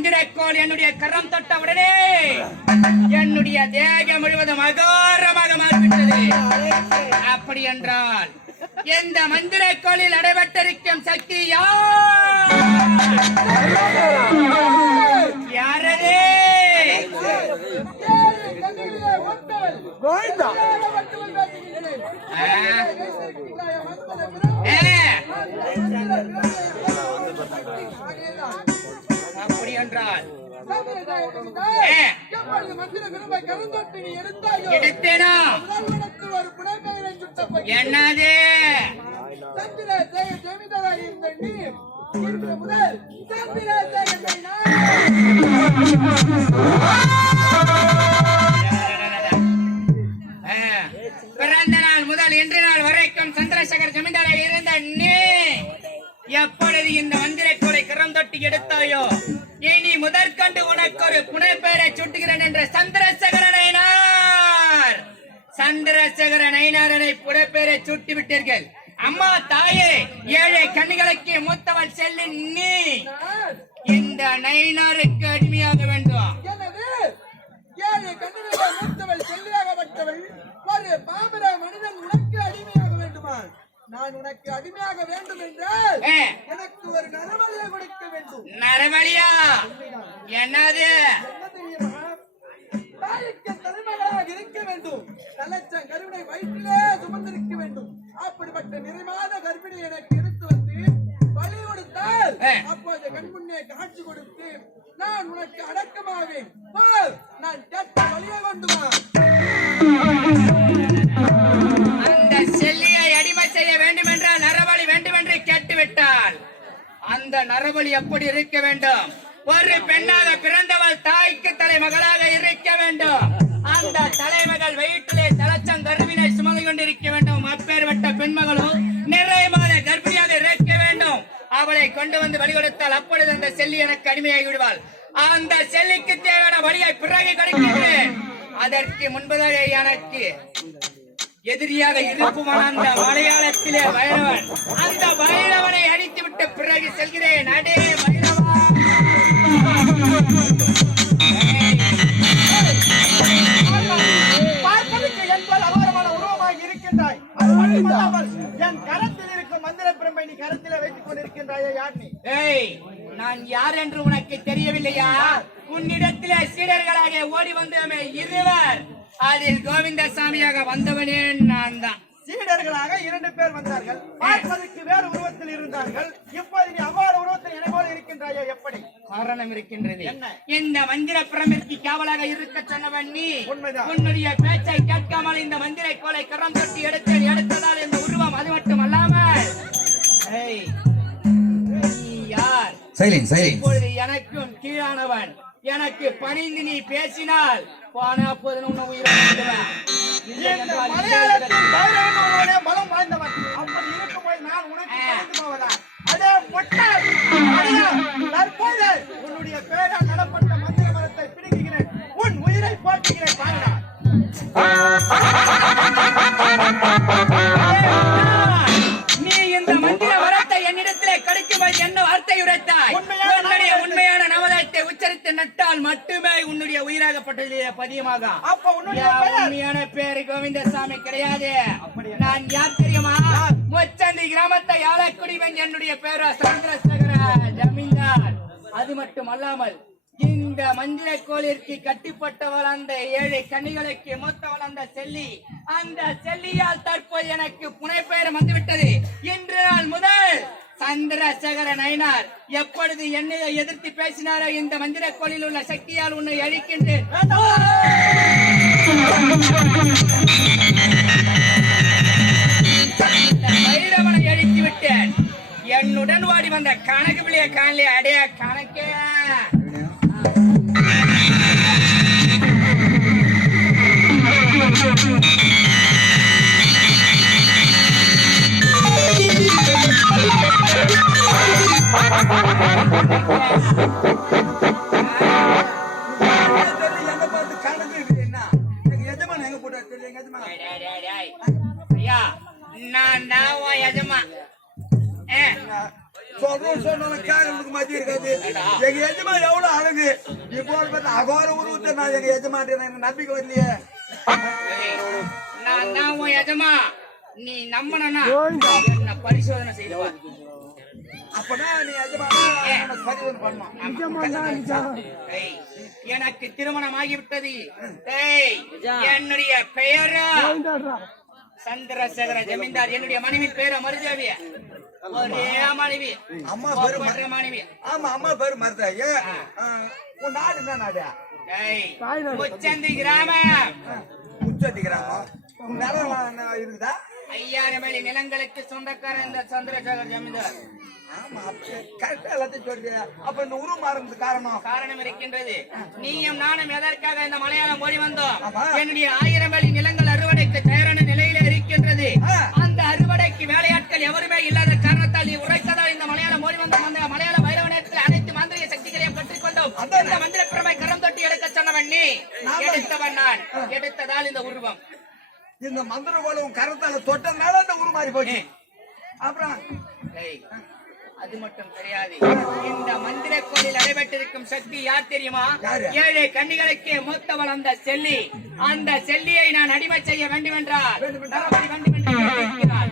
மந்திரக்கோள் என்னுடைய கரம் தொட்டவுடனே என்னுடைய தேகம் முழுவதும் அகாரமாக மாறிவிட்டது. அப்படி என்றால் இந்த மந்திரக்கோளில் அடைபட்டிருக்கும் சக்தி என்றால் என்னது? ஆ, பிறந்த நாள் முதல் இன்று நாள் வரைக்கும் சந்திரசேகர் ஜமீன்தாராக இருந்த நீ எப்பொழுது இந்த மந்திரக்கோளை கரம் தொட்டி எடுத்தாயோ இனி முதற்கண்டு உனக்கு ஒரு புனைப்பெயரை சுட்டுகிறேன் என்ற சந்திரசேகரன் நயினார் சந்திரசேகரன் நயினாரனை புனைப்பெயரை சுட்டி விட்டீர்கள் அம்மா தாயே ஏழை கண்ணிகளுக்கு மூத்தவள் செல்லு நீ. இந்த நயினாருக்கு அடிமையாக வேண்டும். ஏழை மூத்தவள் செல்லியாகப்பட்டவள் ஒரு பாமர மனிதன் உனக்கு அடிமையாக வேண்டுமா நான் உனக்கு அடிமையாக வேண்டும் என்றால் எனக்கு ஒரு நரவலையை கொடுக்க வேண்டும். நரபலியா? என்னது? தாய்க்கு இருக்க வேண்டும். தலைச்சம் கருவினை வயிற்றிலே சுமந்திருக்க வேண்டும். அப்படிப்பட்ட நிறைவான கர்ப்பிணி எனக்கு எடுத்து வந்து பலி கொடுத்தால். அப்போது கண் முன்னே காட்சி கொடுத்து நான் உனக்கு அடக்கமாவேன். நான் கேட்ட வழியை கொண்டு வா. அந்த செல்லியை அடிமை செய்ய வேண்டும் என்றால் நரபலி வேண்டும் என்று கேட்டுவிட்டால் அந்த நரபலி எப்படி இருக்க வேண்டும்? ஒரு பெண்ணாக பிறந்தவள் தாய்க்கு தலைமகளாக இருக்க வேண்டும். அந்த தலைமகள் வயிற்றிலே தலச்சம் கருவினை சுமந்து கொண்டிருக்க வேண்டும். அப்பேற்பட்ட பெண்மகளும் நிறைவான கர்ப்பிணியாக இருக்க வேண்டும். அவளை கொண்டு வந்து வழி கொடுத்தால் அப்பொழுது அந்த செல்லி எனக்கு அடிமையாகி விடுவாள். அந்த செல்லிக்கு தேவையான வழியை பிறகு கிடைக்கின்றேன். அதற்கு முன்பதாக எனக்கு எதிரியாக இருப்பவன் அந்த மலையாளத்திலே வைரவன் அந்த வைரவனை அடித்து விட்ட பிறகு செல்கிறேன். அடே வைரவா பார்ப்பதற்கு என்பது அபாரமான உருவமாக இருக்கின்றாய். அது மட்டுமல்லாமல் என் கரத்தில் இருக்கும் மந்திர பிரம்பை நீ கரத்திலே வைத்துக் கொண்டிருக்கின்றாயே யார் நீ ஏய் நான் யார் என்று உனக்கு தெரியவில்லையா? உன்னிடத்திலே சீடர்களாக ஓடி வந்தவமே இருவர். அதில் கோவிந்தசாமியாக வந்தவனே நான் தான் சீடர்களாக இரண்டு பேர் வந்தார்கள். பார்ப்பதற்கு வேறு உருவத்தில் இருந்தார்கள். இப்போது நீ அவ்வாறு உருவத்தில் என போல இருக்கின்றாயோ எப்படி? காரணம் இருக்கின்றது. என்ன? இந்த மந்திர பிரமிற்கு காவலாக இருக்க சொன்னவன் நீ. உன்னுடைய பேச்சை கேட்காமல் இந்த மந்திர கோலை கரம் தொட்டி எடுத்தேன். எடுத்ததால் இந்த உருவம் அது மட்டும் அல்லாமல் யார்? இப்பொழுது எனக்கும் கீழானவன். எனக்கு பணிந்து நீ பேசினால் பானா போதும் உன்னை உயிரை அப்ப பெயர்? உண்மையான பேரு கோவிந்தசாமி கிடையாது. நான் யார் தெரியுமா? முச்சந்தி கிராமத்தை ஆளக்குடிவன் என்னுடைய பேரா சந்திரசேகர ஜமீன்தார். அது மட்டும் அல்லாமல் இந்த மந்திர கோளிற்கு கட்டிப்பட்டவள் அந்த ஏழை கன்னிகளுக்கு மூத்தவள் அந்த செல்லி அந்த செல்லியால் தற்போது எனக்கு புனைப்பெயர் வந்துவிட்டது. இன்று நாள் முதல் சந்திரசேகர நயனார் எப்பொழுது என்னை எதிர்த்து பேசினாரோ இந்த மந்திர கோளில் உள்ள சக்தியால் உன்னை அழிக்கின்றேன் பைரவனை அழித்து விட்டேன். என்னுடன் ஓடி வந்த கணக்கு பிள்ளைய காணலையே அடைய கணக்கே நான் தான் எஜமா சொல்றோம் சொன்னாலும் கேட்கறதுக்கு மத்திய எங்க எஜமா. எவ்வளவு அழகு இப்போ பார்த்து உருவத்தை நான் எங்க எஜமாட்டேன் நம்பிக்கை வரலையே நான் தான் எஜமா நீ நம்பனா என்ன பரிசோதனை செய்யலாம் அப்பனா நீ பண்ணணும் எனக்கு திருமணம் ஆகிவிட்டது ஏய், என்னுடைய பெயரா? சந்திரசேகர ஜமீன்தார் என்னுடைய மனைவி பேரு மருதேவி ஒரே மனைவி. அம்மா பேரு மனைவி. ஆமா அம்மா பேரு மருதா. ஏ உன் நாடு என்ன நாடு? ஏய், முச்சந்தி கிராமம் உச்சத்தி கிராமம் இருக்குதா? ஐயாயிரம் வேலி நிலங்களுக்கு சொந்தக்காரன் இந்த சந்திரசேகர் ஜமீன்தார். ஆமா கரெக்டா எல்லாத்தையும் சொல்றீங்க அப்ப இந்த உருவம் மாறுறதுக்கு காரணம்? காரணம் இருக்கின்றது. நீயும் நானும் எதற்காக இந்த மலையாளம் ஓடி வந்தோம்? ஆமா. என்னுடைய ஆயிரம் வேலி நிலங்கள் அறுவடைக்கு தயாரான நிலையில இருக்கின்றது. அந்த அறுவடைக்கு வேலையாட்கள் எவருமே இல்லாத காரணத்தால் நீ உரைத்ததால் இந்த மலையாளம் ஓடி வந்தோம் அந்த மலையாள வைரவனத்தில் அனைத்து மாந்திரிக சக்திகளையும் பெற்றுக்கொண்டோம். அதானே. இந்த மந்திர பிரமை கரம் தொட்டி எடுக்க சொன்னவன் நீ. எடுத்தவன் நான். எடுத்ததால் இந்த உருவம். இந்த மந்திர கோலம் கரத்தால தொட்டதுனால இந்த உருவம் மாறி போச்சு. அப்புறம்? அது மட்டும் கிடையாது. இந்த மந்திர கோயில் நடைபெற்றிருக்கும் சக்தி யார் தெரியுமா? ஏழை கன்னிகளுக்கு மூத்தவள் அந்த செல்லி. அந்த செல்லியை நான் அடிமை செய்ய வேண்டும் என்றால் வேண்டும் என்றால்? நரபலி வேண்டும் என்று கேட்கிறாள்.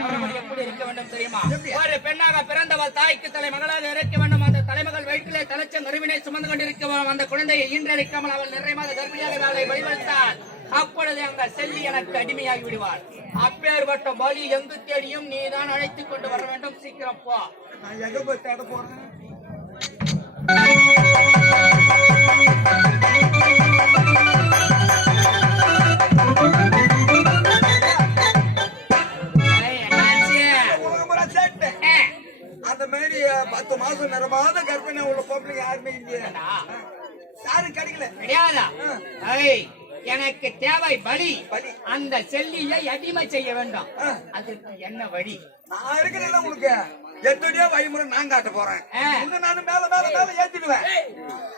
நரபலி எப்படி இருக்க வேண்டும் தெரியுமா? ஒரு பெண்ணாக பிறந்தவள் தாய்க்கு தலை மகளாக இருக்க வேண்டும். அந்த தலைமகள் வயிற்றிலே தலைச்ச நறுவினை சுமந்து கொண்டிருக்க அந்த குழந்தையை ஈன்றெடுக்காமல் அவள் நிறைய மாத கர்ப்பிணியாக வழிவகுத்தாள். அப்பொழுது அந்த செல்லி எனக்கு அடிமையாகி விடுவாள். அப்பேற்பட்ட பலி எங்கு தேடியும் நீதான் அழைத்துக் கொண்டு வர வேண்டும். சீக்கிரம் போ. நான் எங்க போய் தேட போறேன்? அந்த மாதிரி பத்து மாசம் நிறமாத கர்ப்பிணி உள்ள பொம்பளைங்க யாருமே இல்லையே? யாரும் கிடைக்கல. கிடையாதா? எனக்கு தேவை பலி. பலி. அந்த செல்லியை அடிமை செய்ய வேண்டும். ஆ. அதுக்கு என்ன வழி? நான் இருக்கிறேன் உங்களுக்கு. எத்தனையோ வழிமுறை நான் காட்ட போறேன். இன்னும் நான் மேல மேல மேல ஏத்திடுவேன்.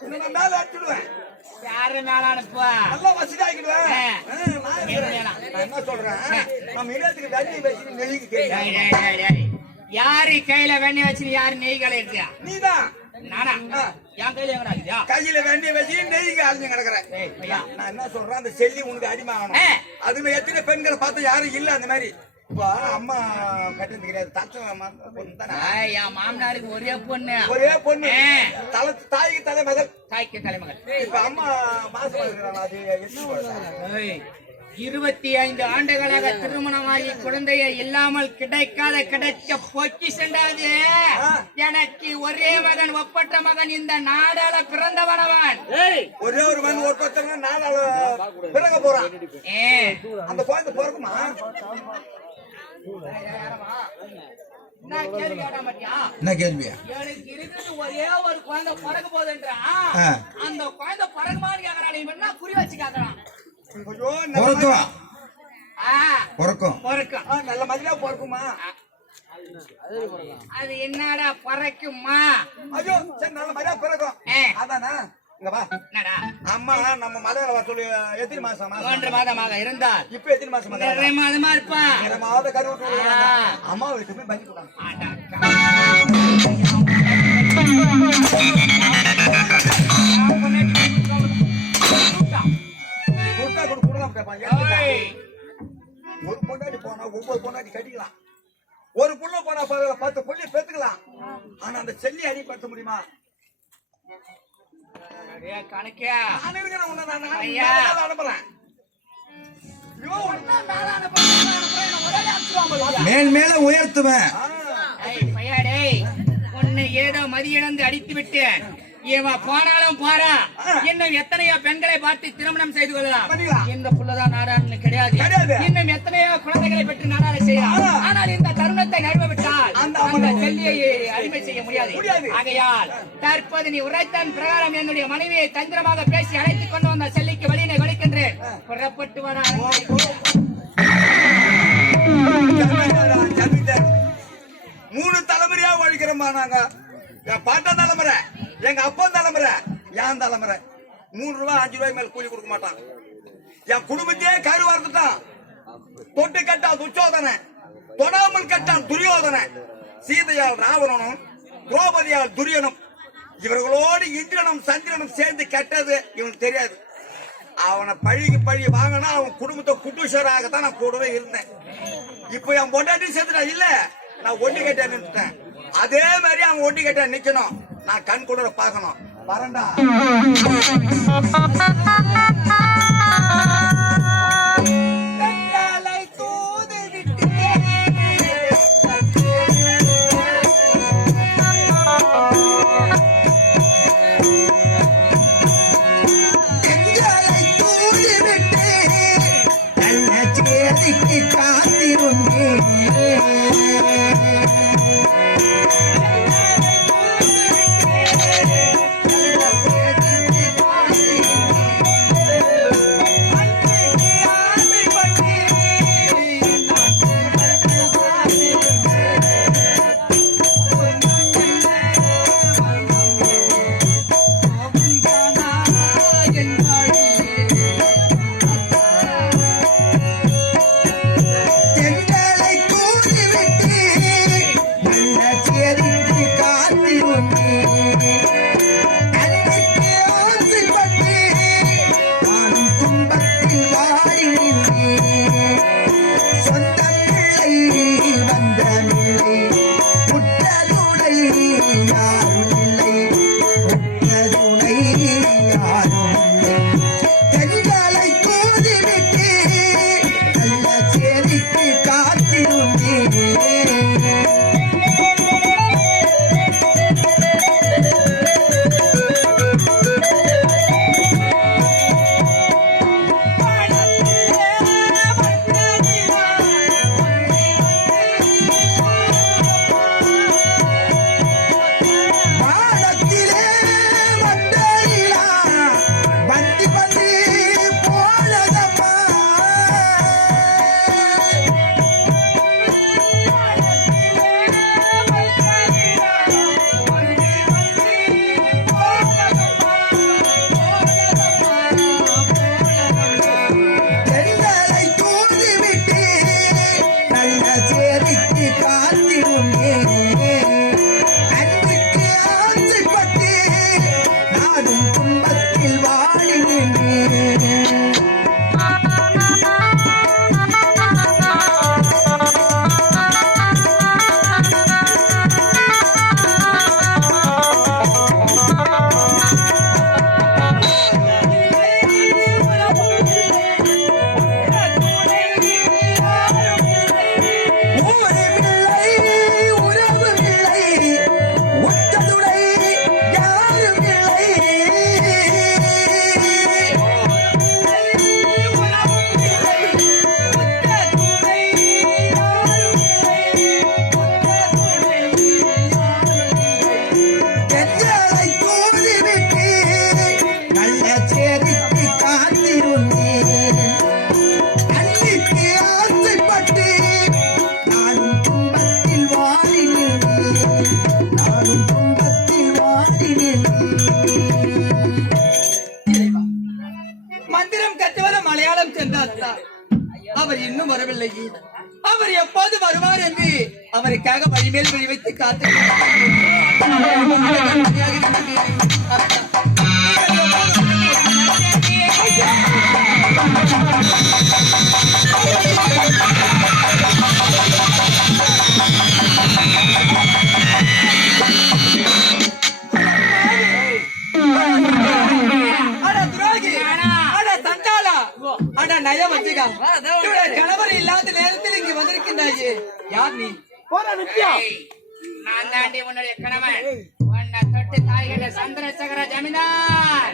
இன்னும் நான் மேல ஏற்றிடுவேன் யாரு மேல அனுப்புவா வசதி நான் என்ன சொல்றேன்? நம்ம இடத்துக்கு தண்ணி. யாரு கையில வெண்ணி வச்சு யாரு நெய் கலையா நீதான். நானா. என் கையில எங்கடா? கையில வச்சு நெய்க்கு அழிஞ்சு கிடக்குறேன். நான் என்ன சொல்றேன்? அந்த செல்லி உனக்கு அடிமை ஆகணும். அதுல எத்தனை பெண்களை பார்த்தா யாரும் இல்ல அந்த மாதிரி. இப்போ அம்மா மாமனாருக்கு ஒரே பொண்ணு. ஒரே பொண்ணு. தலை தாய்க்கு தலை மகள் தாய்க்கு தலைமகள். இப்ப அம்மா மாசமா அது என்ன இருபத்தி ஐந்து ஆண்டுகளாக திருமணமாகி குழந்தையை இல்லாமல் கிடைக்காத கிடைக்க பொக்கி சென்றாது. எனக்கு ஒரே மகன் ஒப்பற்ற மகன் இந்த நாடால பிறந்தவனவன் ஒரே ஒரு மகன் பத்தவங்க நாலாள் பிறங்க போறான். ஏ, அந்த குழந்தை பிறக்குமா? என்ன கேள்வியா? எனக்கு இருக்குது ஒரே ஒரு குழந்தை பிறக்க போகுதுன்றா ஆ. அந்த குழந்தை பிறகுமான்னு கேக்குறான். இவன் என்ன குறி வச்சு கேக்குறான். பிறக்கும். பிறக்கும். ஆ, நல்ல மாதிரியா பிறக்குமா? அது என்னடா பிறக்குமா? ஐயோ சரி நல்ல மாதிரியா பிறக்கும். அதானா? இங்க வா. என்னடா? அம்மா நம்ம மலையாள வர சொல்லி எத்தனை மாசம் மூன்று மாதமாக இருந்தால். இப்ப எத்தனை மாசம் நிறைய மாதமா இருப்பான் மாத கருவு ஆ. அம்மா வீட்டுக்கு போட்டாங்க ஒரு பொண்டாட்டி போனா ஒவ்வொரு பொண்டாட்டி கட்டிக்கலாம். ஒரு புள்ள போனா பரவாயில்ல, பத்து புள்ளி பெத்துக்கலாம். ஆனா அந்த செல்லி அடிப்படுத்த முடியுமா? அடே, கணக்கே நான் இருக்கிறேன் உன்னை நான் நான் ஐயா. மேல மேல அனுப்புறேன் உயர்த்துவேன். ஆ. ஏய், பையா, டேய், உன்னை ஏதோ மதியிழந்து அடித்து விட்டேன். இவன் போனாலும் போறா. இன்னும் எத்தனையோ பெண்களை பார்த்து திருமணம் செய்து கொள்ளலாம். இந்த புள்ளதான் நாடான்னு கிடையாது. இன்னும் எத்தனையோ குழந்தைகளை பெற்று நாடாள செய்யலாம். ஆனா. ஆனால் இந்த தருணத்தை நழுவ விட்டால் அந்த செல்லியை அடிமை செய்ய முடியாது. ஆகையால் தற்போது நீ உரைத்தன் பிரகாரம் என்னுடைய மனைவியை தந்திரமாக பேசி அழைத்துக் கொண்டு வந்த செல்லிக்கு வழியினை கொடுக்கின்றேன் புறப்பட்டு வர. மூணு தலைமுறையா ஒழிக்கிறோம்பா நாங்க. என் பாட்டா தலைமுறை எங்க அப்பா தலைமுறை என் தலைமுறை மூணு ரூபாய் அஞ்சு ரூபாய் மேல கூலி கொடுக்க மாட்டான். என் குடும்பத்தையே கரு வறுத்துட்டான் தொட்டு கட்டான் துச்சோதனன் தொடாமல் கட்டான் துரியோதனை. சீதையால் ராவணனும் திரௌபதியால் துரியனும் இவர்களோடு இந்திரனும் சந்திரனும் சேர்ந்து கெட்டது இவனுக்கு தெரியாது. அவனை பழிக்கு பழி வாங்கினா அவன் குடும்பத்தை குட்டுஷராகத்தான் நான் கூடவே இருந்தேன். இப்போ என் பொண்டாட்டி சேர்த்துட்டா இல்ல? நான் ஒண்ணு கட்டியா நின்றுட்டேன் அதே மாதிரி அவன் ஒட்டி கட்டியா நிக்கணும். நான் கண் கூட பார்க்கணும். வரண்டா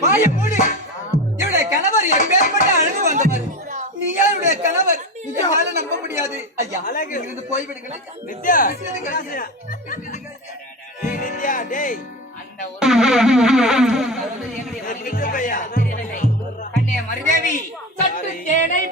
வாய மூடு. இவருடைய கணவர் எப்பேற்பட்ட அழகு வந்தவர். நீயா இவருடைய கணவர் நிஜமால நம்ப முடியாது. அழகு. இருந்து போய்விடுங்களேன் நித்யா நித்யா டேய். அந்த ஒரு என்னுடைய மருதேவி சற்று தேனை